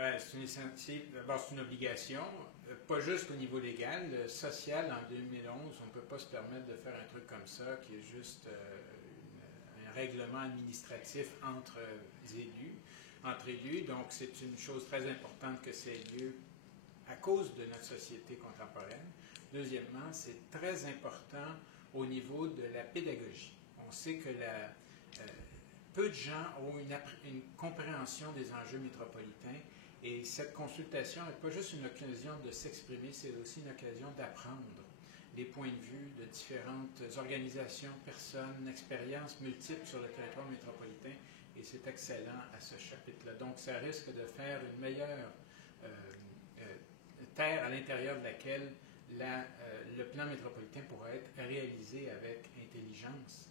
Ben, c'est une obligation, pas juste au niveau légal, social. En 2011, on ne peut pas se permettre de faire un truc comme ça, qui est juste un règlement administratif entre élus. Donc, c'est une chose très importante que ça ait lieu à cause de notre société contemporaine. Deuxièmement, c'est très important au niveau de la pédagogie. On sait que peu de gens ont une compréhension des enjeux métropolitains et cette consultation n'est pas juste une occasion de s'exprimer, c'est aussi une occasion d'apprendre les points de vue de différentes organisations, personnes, expériences multiples sur le territoire métropolitain et c'est excellent à ce chapitre-là. Donc, ça risque de faire une meilleure terre à l'intérieur de laquelle le plan métropolitain pourra être réalisé avec intelligence.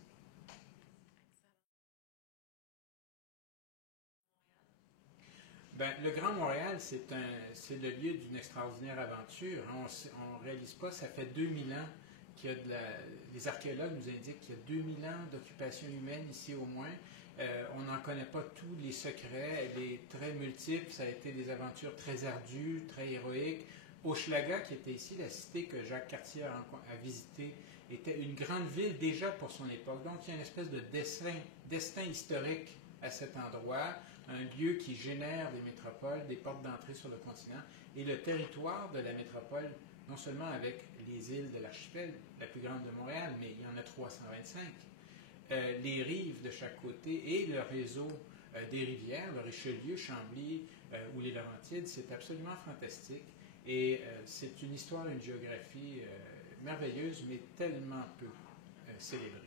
Ben, le Grand Montréal, c'est le lieu d'une extraordinaire aventure. On ne réalise pas, ça fait 2000 ans qu'il y a les archéologues nous indiquent qu'il y a 2000 ans d'occupation humaine ici au moins. On n'en connaît pas tous les secrets, elle est très multiple, ça a été des aventures très ardues, très héroïques. Hochelaga, qui était ici, la cité que Jacques Cartier a visitée, était une grande ville déjà pour son époque. Donc, il y a une espèce de destin historique à cet endroit, un lieu qui génère des métropoles, des portes d'entrée sur le continent, et le territoire de la métropole, non seulement avec les îles de l'archipel, la plus grande de Montréal, mais il y en a 325, les rives de chaque côté et le réseau des rivières, le Richelieu, Chambly ou les Laurentides, c'est absolument fantastique. Et c'est une histoire, une géographie merveilleuse, mais tellement peu célébrée.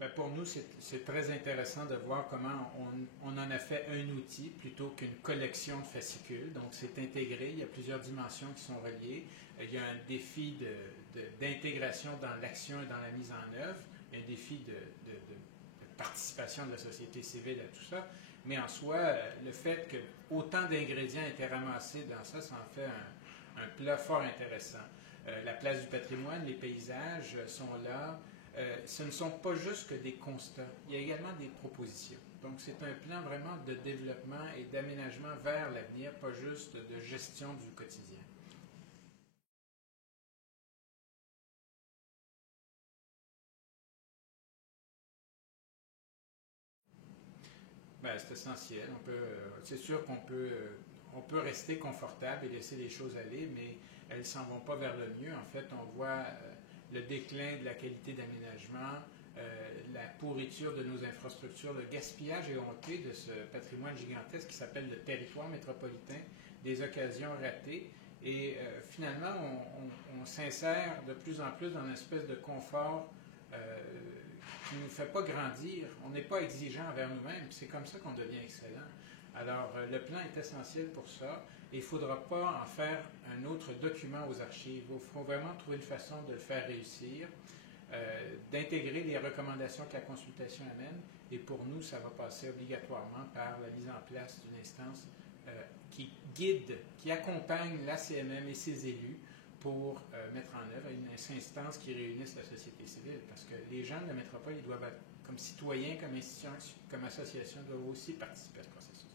Ben pour nous, c'est très intéressant de voir comment on en a fait un outil plutôt qu'une collection de fascicules. Donc, c'est intégré, il y a plusieurs dimensions qui sont reliées. Il y a un défi d'intégration dans l'action et dans la mise en œuvre, un défi de participation de la société civile à tout ça. Mais en soi, le fait que autant d'ingrédients étaient ramassés dans ça, ça en fait un plat fort intéressant. La place du patrimoine, les paysages sont là. Ce ne sont pas juste que des constats, il y a également des propositions. Donc c'est un plan vraiment de développement et d'aménagement vers l'avenir, pas juste de gestion du quotidien. Ben, c'est essentiel. C'est sûr on peut rester confortable et laisser les choses aller, mais elles ne s'en vont pas vers le mieux. En fait, on voit le déclin de la qualité d'aménagement, la pourriture de nos infrastructures, le gaspillage éhonté de ce patrimoine gigantesque qui s'appelle le territoire métropolitain, des occasions ratées. Et finalement, on s'insère de plus en plus dans une espèce de confort qui ne nous fait pas grandir. On n'est pas exigeant envers nous-mêmes. C'est comme ça qu'on devient excellent. Alors, le plan est essentiel pour ça. Et il ne faudra pas en faire un autre document aux archives. Il faut vraiment trouver une façon de le faire réussir, d'intégrer les recommandations que la consultation amène. Et pour nous, ça va passer obligatoirement par la mise en place d'une instance qui guide, qui accompagne la CMM et ses élus pour mettre en œuvre une instance qui réunisse la société civile. Parce que les gens de la métropole, ils doivent, comme citoyens, comme institutions, comme associations, doivent aussi participer à ce processus.